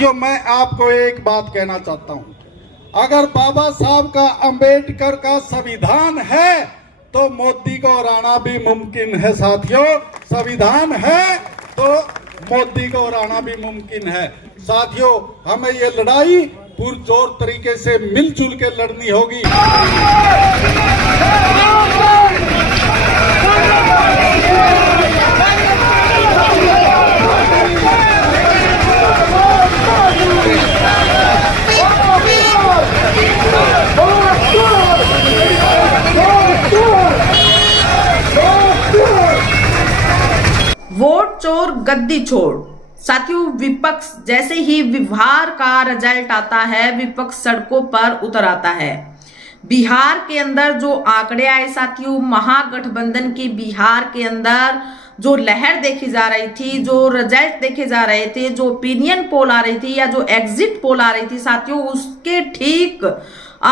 साथियों, मैं आपको एक बात कहना चाहता हूं। अगर बाबा साहब का अंबेडकर का संविधान है तो मोदी को हराना भी मुमकिन है। साथियों, संविधान है तो मोदी को हराना भी मुमकिन है। साथियों, हमें ये लड़ाई पुरजोर तरीके से मिलजुल के लड़नी होगी। वोट चोर गद्दी छोड़। साथियों, विपक्ष जैसे ही बिहार का रिजल्ट आता है, विपक्ष सड़कों पर उतर आता है। बिहार के अंदर जो आंकड़े आए साथियों, महागठबंधन की बिहार के अंदर जो लहर देखी जा रही थी, जो रिजल्ट देखे जा रहे थे, जो ओपिनियन पोल आ रही थी या जो एग्जिट पोल आ रही थी साथियों, उसके ठीक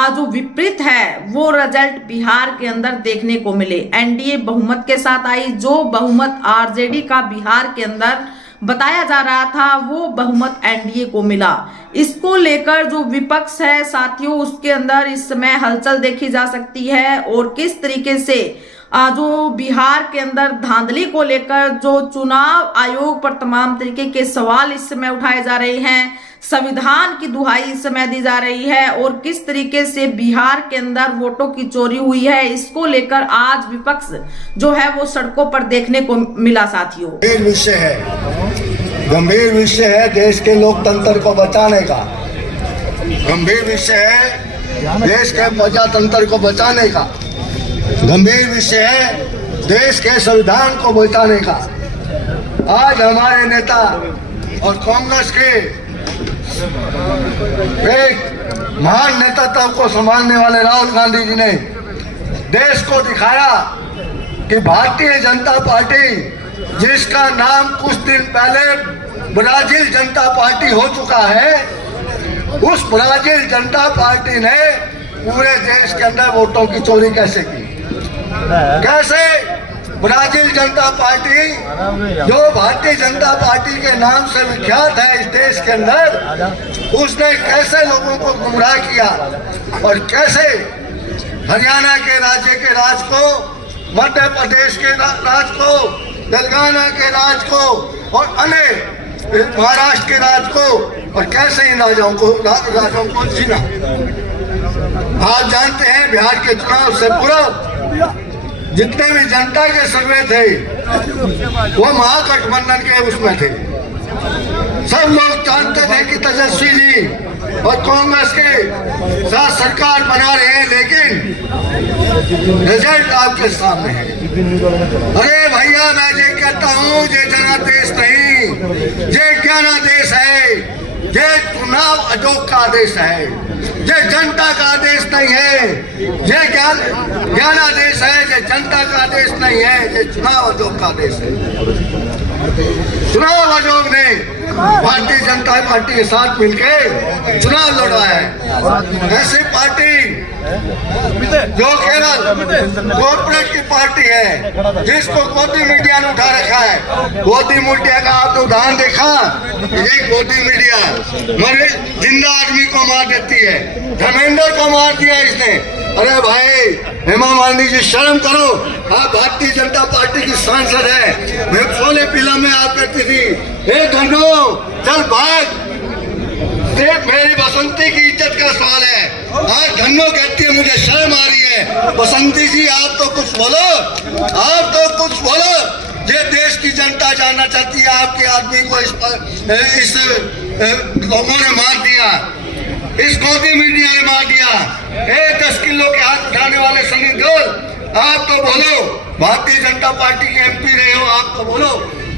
जो विपरीत है वो रिजल्ट बिहार के अंदर देखने को मिले। एनडीए बहुमत के साथ आई। जो बहुमत आरजेडी का बिहार के अंदर बताया जा रहा था, वो बहुमत एनडीए को मिला। इसको लेकर जो विपक्ष है साथियों, उसके अंदर इस समय हलचल देखी जा सकती है। और किस तरीके से जो बिहार के अंदर धांधली को लेकर जो चुनाव आयोग पर तमाम तरीके के सवाल इस समय उठाए जा रहे हैं, संविधान की दुहाई इस समय दी जा रही है, और किस तरीके से बिहार के अंदर वोटों की चोरी हुई है, इसको लेकर आज विपक्ष जो है वो सड़कों पर देखने को मिला साथियों। गंभीर विषय है देश के लोकतंत्र को बचाने का। गंभीर विषय है देश के प्रजातंत्र को बचाने का। गंभीर विषय है देश के संविधान को बचाने का। आज हमारे नेता और कांग्रेस के एक महान नेतृत्व को संभालने वाले राहुल गांधी जी ने देश को दिखाया कि भारतीय जनता पार्टी, जिसका नाम कुछ दिन पहले ब्राजील जनता पार्टी हो चुका है, उस ब्राजील जनता पार्टी ने पूरे देश के अंदर वोटों की चोरी कैसे की। कैसे ब्राजील जनता पार्टी, जो भारतीय जनता पार्टी के नाम से विख्यात है इस देश के अंदर, उसने कैसे लोगों को गुमराह किया और कैसे हरियाणा के राज्य के राज को, मध्य प्रदेश के राज को, तेलंगाना के राज को और अन्य महाराष्ट्र के राज को, और कैसे इन राजाओं को छीना। आप जानते हैं बिहार के चुनाव से पूर्व जितने भी जनता के सर्वे थे वो महागठबंधन के उसमें थे। सब लोग जानते थे कि तेजस्वी जी और कांग्रेस के साथ सरकार बना रहे हैं, लेकिन रिजल्ट आपके सामने है। अरे भैया, मैं ये कहता हूँ, ये जनादेश नहीं, ये ज्ञानादेश है। ये चुनाव आयोग का आदेश है, ये जनता का आदेश नहीं है। ये ज्ञानादेश है, ये जनता का आदेश नहीं है, ये चुनाव आयोग का आदेश है। चुनाव आयोग ने भारतीय जनता पार्टी के साथ मिलकर चुनाव लड़वाया है। ऐसी पार्टी जो केवल कॉर्पोरेट की पार्टी है, जिसको गोदी मीडिया ने उठा रखा है। गोदी मीडिया का आपने उदाहरण देखा, ये गोदी मीडिया मरे जिंदा आदमी को मार देती है। धर्मेंद्र को मार दिया इसने। अरे भाई, हेमा मालिनी जी, शर्म करो। आप भारतीय जनता पार्टी की सांसद है। मैं सोले पिला में आप कहती थी, हे धनो चल भाग, देख मेरी बसंती की इज्जत का सवाल है। आज धन्नो कहती है, मुझे शर्म आ रही है। बसंती जी, आप तो कुछ बोलो, आप तो कुछ बोलो। ये देश की जनता जानना चाहती है, आपके आदमी को इस लोगों ने मार दिया, इस गोदी मीडिया ने मार दिया। 10 किलो के हाथ उठाने वाले सनी देओल, आप तो बोलो। भारतीय जनता पार्टी के एमपी रहे हो, आप तो बोलो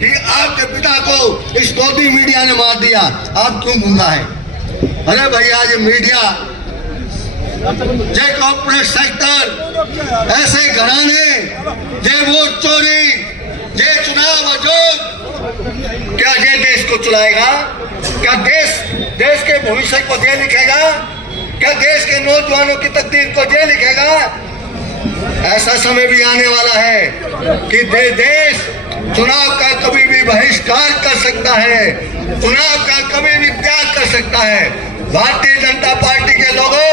कि आपके पिता को इस गोदी मीडिया ने मार दिया। आप क्यों गुंगा है? अरे भैया, ये मीडिया, ये कॉर्पोरेट सेक्टर, ऐसे घराने, ये वोट चोरी, ये चुनाव आयोग, क्या ये देश को चलाएगा? क्या देश के भविष्य को ये लिखेगा? क्या देश के नौजवानों की तकदीर को ये लिखेगा? ऐसा समय भी आने वाला है कि देश चुनाव का कभी भी बहिष्कार कर सकता है। चुनाव का कभी भी त्याग कर सकता है। भारतीय जनता पार्टी के लोगों,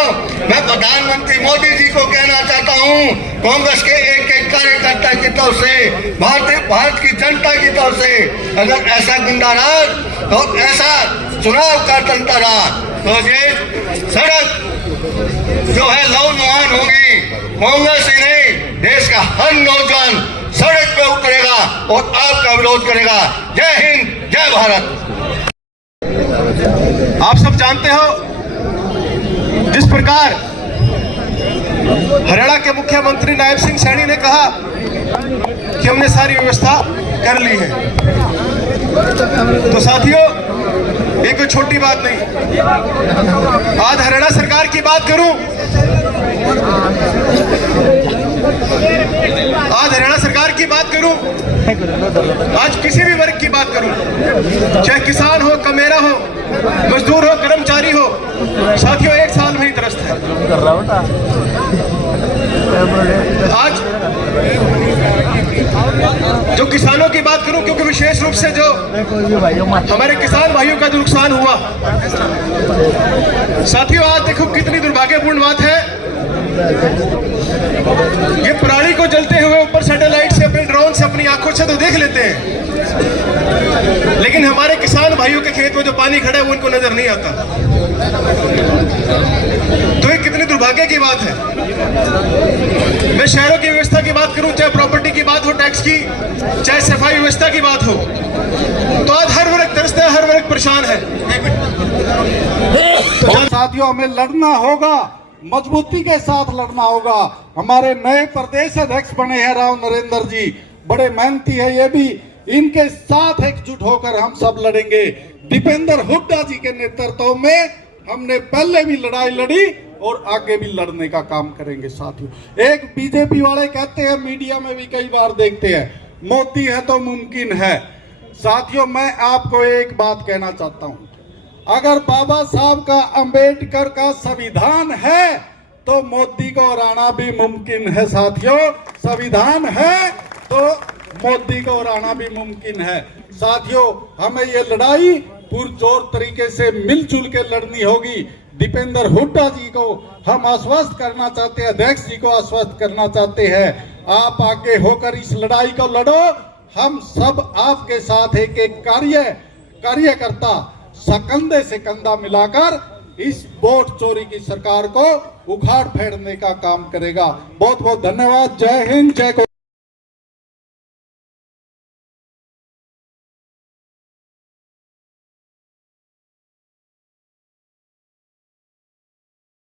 मैं प्रधानमंत्री मोदी जी को कहना चाहता हूं, कांग्रेस के एक एक कार्यकर्ता की तरफ से, भारत की जनता की तरफ से, अगर ऐसा गुंडाराज तो ऐसा चुनाव का तंत्र रहा तो ये सड़क जो है लौनुहान होगी। कांग्रेस ही नहीं, देश का हर नौजवान सड़क पे उतरेगा और आपका विरोध करेगा। जय हिंद, जय भारत। आप सब जानते हो जिस प्रकार हरियाणा के मुख्यमंत्री नायब सिंह सैनी ने कहा कि हमने सारी व्यवस्था कर ली है, तो साथियों ये कोई छोटी बात नहीं। आज हरियाणा सरकार की बात करूं, आज किसी भी वर्ग की बात करूं, चाहे किसान हो, कमेरा हो, मजदूर हो, कर्मचारी हो, साथियों एक साल में ही त्रस्त है। आज जो किसानों की बात करूं, क्योंकि विशेष रूप से जो हमारे किसान भाइयों का जो नुकसान हुआ, साथियों आज देखो कितनी दुर्भाग्यपूर्ण बात है। ये पराली को जलते हुए ऊपर सैटेलाइट से, अपने ड्रोन से, अपनी आंखों से तो देख लेते हैं, लेकिन हमारे किसान भाइयों के खेत में जो पानी खड़ा है वो उनको नजर नहीं आता। तो ये कितनी दुर्भाग्य की बात है। मैं शहरों की व्यवस्था की बात करूं, चाहे प्रॉपर्टी की बात हो, टैक्स की, चाहे सफाई व्यवस्था की बात हो, तो आज हर वर्ग तरसता है, हर वर्ग परेशान है। तो साथियों हमें लड़ना होगा, मजबूती के साथ लड़ना होगा। हमारे नए प्रदेश अध्यक्ष बने हैं राव नरेंद्र जी, बड़े मेहनती है ये भी, इनके साथ एकजुट होकर हम सब लड़ेंगे। दीपेंद्र हुड्डा जी के नेतृत्व में हमने पहले भी लड़ाई लड़ी और आगे भी लड़ने का काम करेंगे। साथियों एक बीजेपी वाले कहते हैं, मीडिया में भी कई बार देखते हैं, मोदी है तो मुमकिन है। साथियों मैं आपको एक बात कहना चाहता हूं, अगर बाबा साहब का अंबेडकर का संविधान है तो मोदी को हराना भी मुमकिन है। साथियों संविधान है तो मोदी को हराना भी मुमकिन है। साथियों हमें ये लड़ाई पुरजोर तरीके से मिलजुल के लड़नी होगी। दीपेंद्र हुड्डा जी को हम आश्वस्त करना चाहते हैं, अध्यक्ष जी को आश्वस्त करना चाहते हैं, आप आगे होकर इस लड़ाई को लड़ो। हम सब आपके साथ एक एक कार्यकर्ता कंधे से कंधा मिलाकर इस वोट चोरी की सरकार को उखाड़ फेरने का काम करेगा। बहुत बहुत धन्यवाद। जय हिंद, जय